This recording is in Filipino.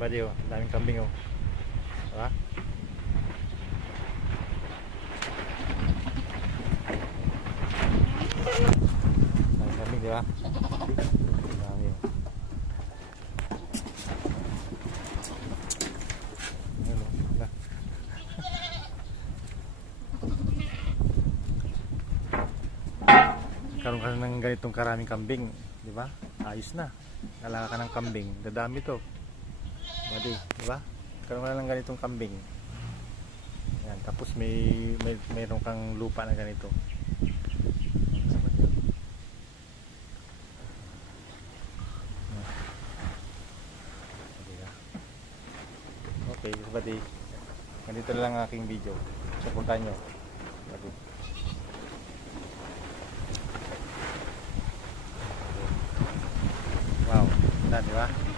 Buddy, oh, daming kambing, oh. Diba? Daming kambing, diba? Dami, oh. Ayun, oh. Wala. Karoon ka ng ganitong karaming kambing, diba? Ayos na. Alaga ka ng kambing, dadami to. Buddy, diba? Karoon ka ng ganitong kambing. Yan, tapos mayroon kang lupa na ganito. Okay, buddy. Ganito na lang ang aking video. Supportan nyo. Buddy. Wow, di ba?